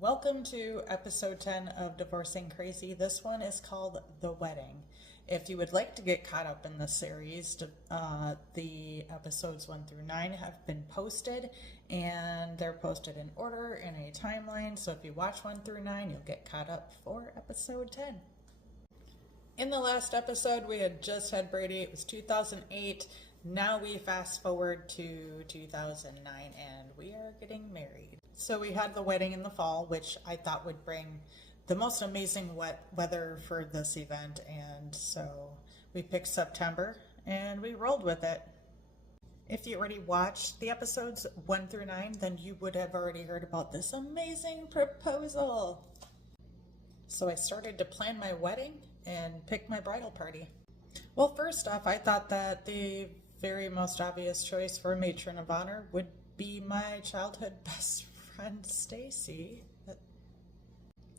Welcome to episode 10 of Divorcing Crazy. This one is called The Wedding. If you would like to get caught up in the series, the episodes 1 through 9 have been posted, and they're posted in order in a timeline. So if you watch 1 through 9, you'll get caught up for episode 10. In the last episode, we had just had Brady. It was 2008. Now we fast forward to 2009, and we are getting married. So we had the wedding in the fall, which I thought would bring the most amazing weather for this event, and so we picked September, and we rolled with it. If you already watched the episodes 1 through 9, then you would have already heard about this amazing proposal. So I started to plan my wedding and pick my bridal party. Well, first off, I thought that the very most obvious choice for a matron of honor would be my childhood best friend, Stacy.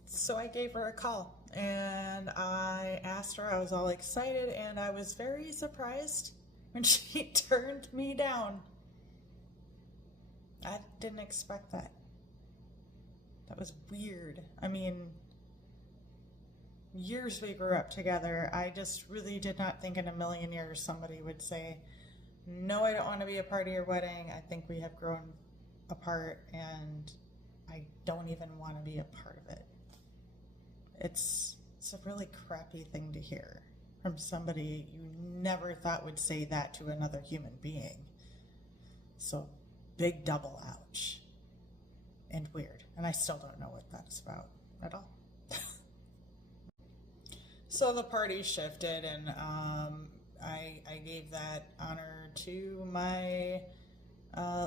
So I gave her a call and I asked her, I was all excited, and I was very surprised when she turned me down. I didn't expect that. That was weird. I mean, years we grew up together. I just really did not think in a million years somebody would say, no, I don't want to be a part of your wedding. I think we have grown apart and I don't even want to be a part of it. It's a really crappy thing to hear from somebody you never thought would say that to another human being. So big double ouch. And weird. And I still don't know what that's about at all. So the party shifted, and I gave that honor to my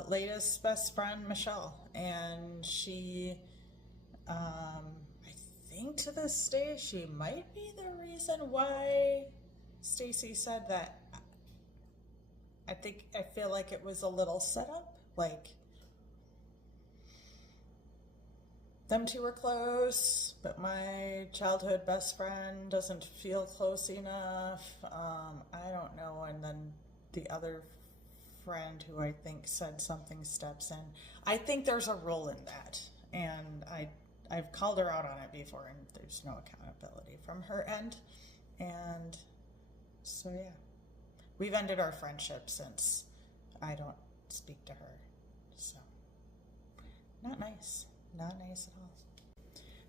latest best friend, Michelle. And she, I think to this day, she might be the reason why Stacy said that. I feel like it was a little set up, like them two were close, but my childhood best friend doesn't feel close enough. I don't know. And then the other friend who I think said something steps in. I think there's a role in that. And I've called her out on it before, and there's no accountability from her end. And so, yeah. We've ended our friendship since I don't speak to her. So, not nice. Not nice at all.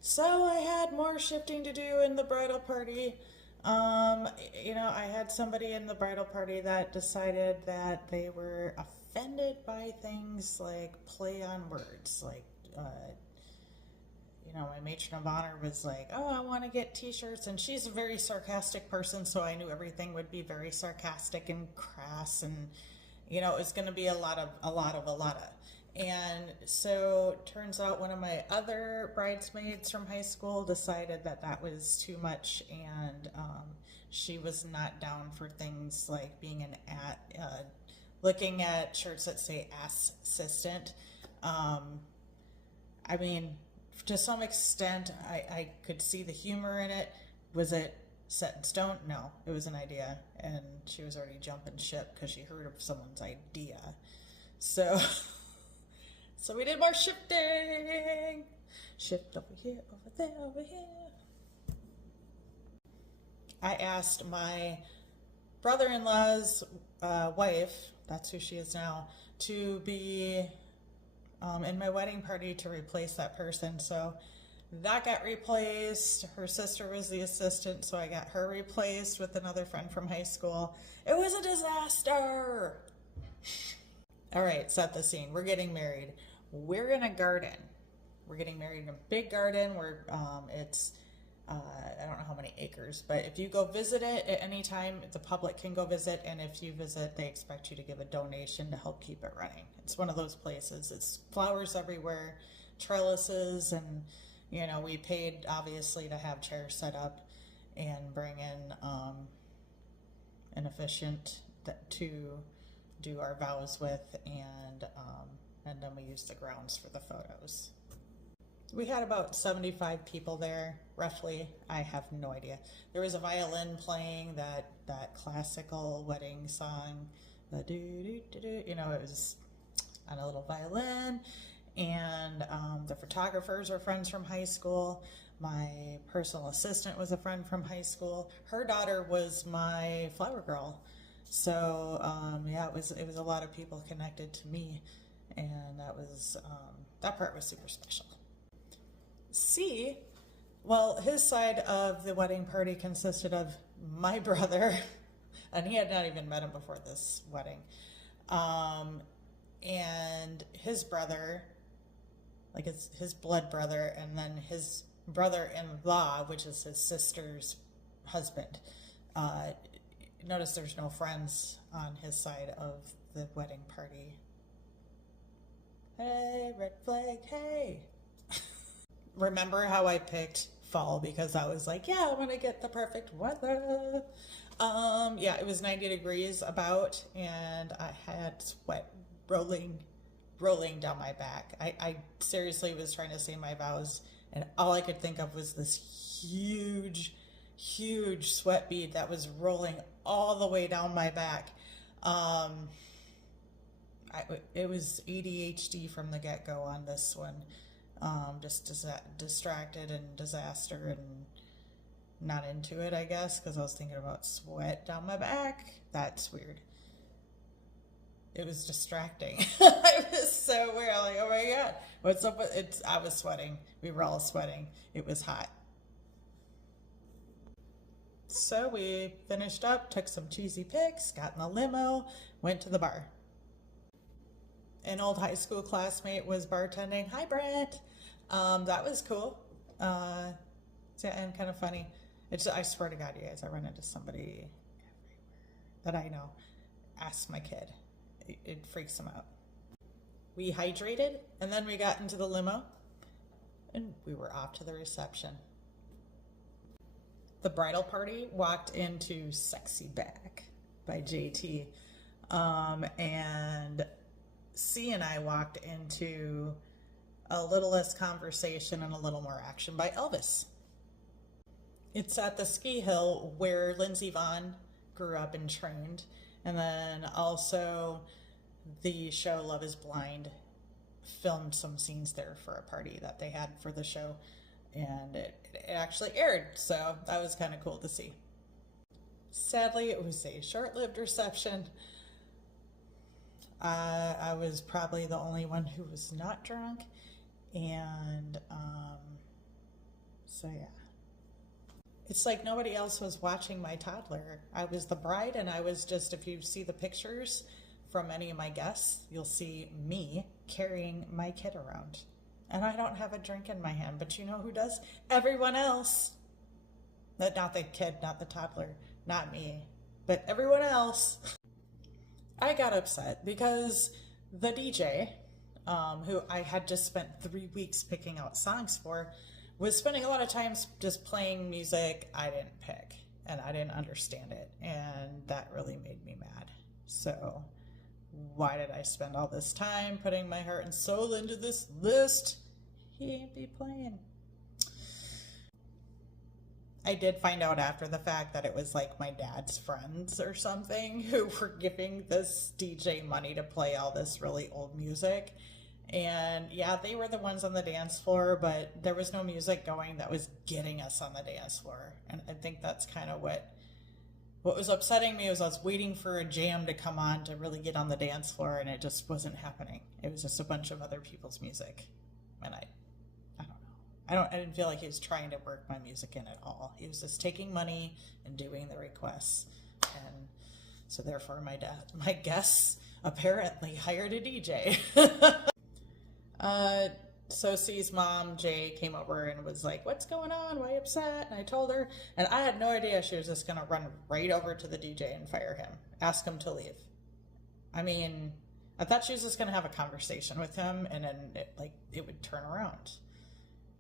So I had more shifting to do in the bridal party. I had somebody in the bridal party that decided that they were offended by things like play on words. Like, my matron of honor was like, oh, I want to get t-shirts. And she's a very sarcastic person, so I knew everything would be very sarcastic and crass. And, it was going to be a lot of. And so turns out one of my other bridesmaids from high school decided that was too much, and she was not down for things like being looking at shirts that say ass assistant. I mean, to some extent, I could see the humor in it. Was it set in stone? No, it was an idea, and she was already jumping ship because she heard of someone's idea. So... So we did more shifting. Shift over here, over there, over here. I asked my brother-in-law's wife, that's who she is now, to be in my wedding party to replace that person. So that got replaced. Her sister was the assistant, so I got her replaced with another friend from high school. It was a disaster. All right, set the scene. We're getting married. We're in a garden. We're getting married in a big garden where it's, I don't know how many acres, but if you go visit it at any time, the public can go visit, and if you visit, they expect you to give a donation to help keep it running. It's one of those places. It's flowers everywhere, trellises, and, we paid, obviously, to have chairs set up and bring in an officiant to do our vows with, and then we used the grounds for the photos. We had about 75 people there, roughly. I have no idea. There was a violin playing that classical wedding song, the do do do do. It was on a little violin, and the photographers are friends from high school. My personal assistant was a friend from high school. Her daughter was my flower girl. So yeah, it was a lot of people connected to me, and that part was super special. C, well, his side of the wedding party consisted of my brother, and he had not even met him before this wedding, and his brother, like his blood brother, and then his brother-in-law, which is his sister's husband. Notice there's no friends on his side of the wedding party. Hey, red flag, hey. Remember how I picked fall because I was like, yeah, I want to get the perfect weather. Yeah, it was 90 degrees about, and I had sweat rolling down my back. I seriously was trying to say my vows, and all I could think of was this huge sweat bead that was rolling all the way down my back. It was ADHD from the get-go on this one. Just distracted and disaster and not into it, I guess, because I was thinking about sweat down my back. That's weird. It was distracting. I was so weird. I'm like, oh my God, what's up with it? I was sweating. We were all sweating. It was hot. So we finished up, took some cheesy pics, got in the limo, went to the bar. An old high school classmate was bartending. Hi, Brent. That was cool. Yeah, and kind of funny. I swear to God, you guys, I run into somebody everywhere that I know. Ask my kid. It freaks him out. We hydrated, and then we got into the limo, and we were off to the reception. The bridal party walked into Sexy Back by JT, and C and I walked into A Little Less Conversation and a Little More Action by Elvis. It's at the ski hill where Lindsey Vonn grew up and trained, and then also the show Love is Blind filmed some scenes there for a party that they had for the show, and it actually aired, so that was kind of cool to see. Sadly, it was a short-lived reception. I was probably the only one who was not drunk, and so yeah. It's like nobody else was watching my toddler. I was the bride, and I was just, if you see the pictures from any of my guests, you'll see me carrying my kid around. And I don't have a drink in my hand, but you know who does? Everyone else. Not the kid, not the toddler, not me, but everyone else. I got upset because the DJ, who I had just spent 3 weeks picking out songs for, was spending a lot of time just playing music I didn't pick, and I didn't understand it, and that really made me mad. So why did I spend all this time putting my heart and soul into this list? He ain't be playing. I did find out after the fact that it was like my dad's friends or something who were giving this DJ money to play all this really old music. And yeah, they were the ones on the dance floor, but there was no music going that was getting us on the dance floor. And I think that's kind of what was upsetting me was I was waiting for a jam to come on to really get on the dance floor, and it just wasn't happening. It was just a bunch of other people's music. And I don't know. I didn't feel like he was trying to work my music in at all. He was just taking money and doing the requests. And so therefore my guests apparently hired a DJ. So C's mom, Jay, came over and was like, what's going on? Why are you upset? And I told her, and I had no idea she was just going to run right over to the DJ and fire him, ask him to leave. I mean, I thought she was just going to have a conversation with him, and then it would turn around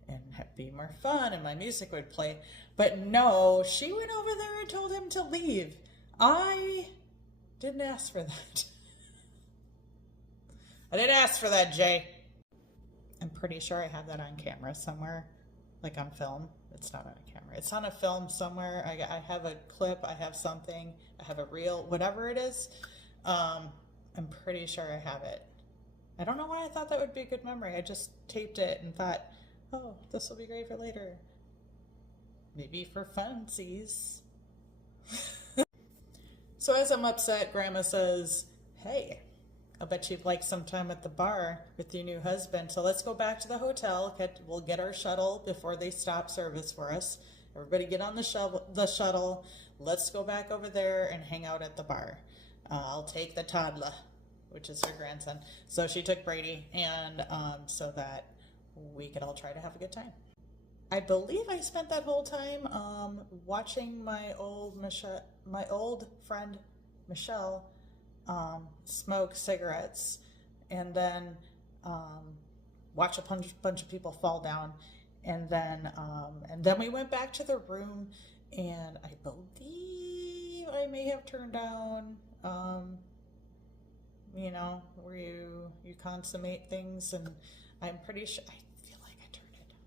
and be more fun, and my music would play. But no, she went over there and told him to leave. I didn't ask for that. I didn't ask for that, Jay. I'm pretty sure I have that on camera somewhere, like on film. It's not on a camera. It's on a film somewhere. I have a clip. I have something. I have a reel, whatever it is. I'm pretty sure I have it. I don't know why I thought that would be a good memory. I just taped it and thought, oh, this will be great for later. Maybe for funsies. So as I'm upset, Grandma says, hey, I bet you'd like some time at the bar with your new husband. So let's go back to the hotel. We'll get our shuttle before they stop service for us. Everybody get on the shuttle. Let's go back over there and hang out at the bar. I'll take the toddler, which is her grandson. So she took Brady, and so that we could all try to have a good time. I believe I spent that whole time watching my old friend Michelle smoke cigarettes, and then watch a bunch of people fall down, and then we went back to the room, and I believe I may have turned down where you consummate things, and I'm pretty sure I feel like I turned it down.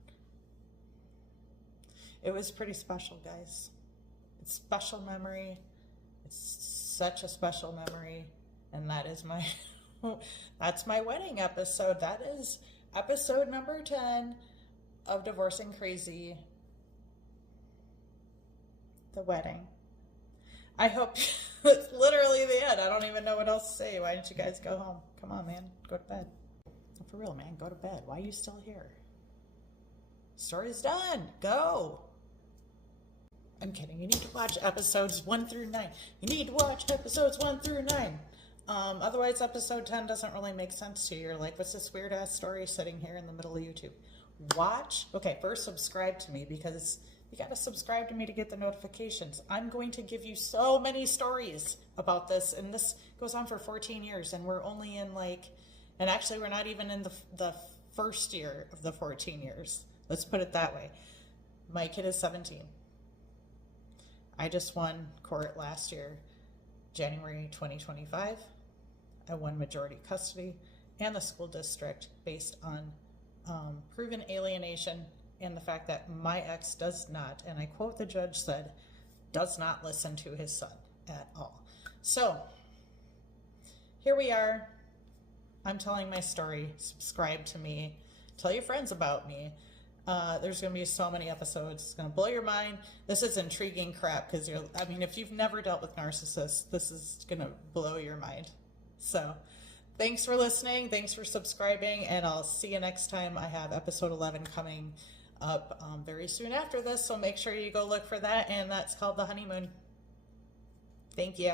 It was pretty special, guys. It's special memory. It's such a special memory, and that is my that's my wedding episode. That is episode number 10 of Divorcing Crazy, the wedding. I hope it's literally the end. I don't even know what else to say. Why don't you guys go home? Come on, man. Go to bed. For real, man. Go to bed. Why are you still here? Story's done. Go. I'm kidding. You need to watch episodes 1 through 9. You need to watch episodes 1 through 9. Otherwise, episode 10 doesn't really make sense to you. You're like, what's this weird-ass story sitting here in the middle of YouTube? Watch. Okay, first subscribe to me, because you got to subscribe to me to get the notifications. I'm going to give you so many stories about this, and this goes on for 14 years, and we're only in and actually we're not even in the first year of the 14 years. Let's put it that way. My kid is 17. I just won court last year, January 2025. I won majority custody and the school district based on proven alienation and the fact that my ex does not, and I quote the judge said, does not listen to his son at all. So here we are. I'm telling my story. Subscribe to me. Tell your friends about me. There's going to be so many episodes. It's going to blow your mind. This is intriguing crap because if you've never dealt with narcissists, this is going to blow your mind. So thanks for listening. Thanks for subscribing, and I'll see you next time. I have episode 11 coming up very soon after this, so make sure you go look for that, and that's called The Honeymoon. Thank you.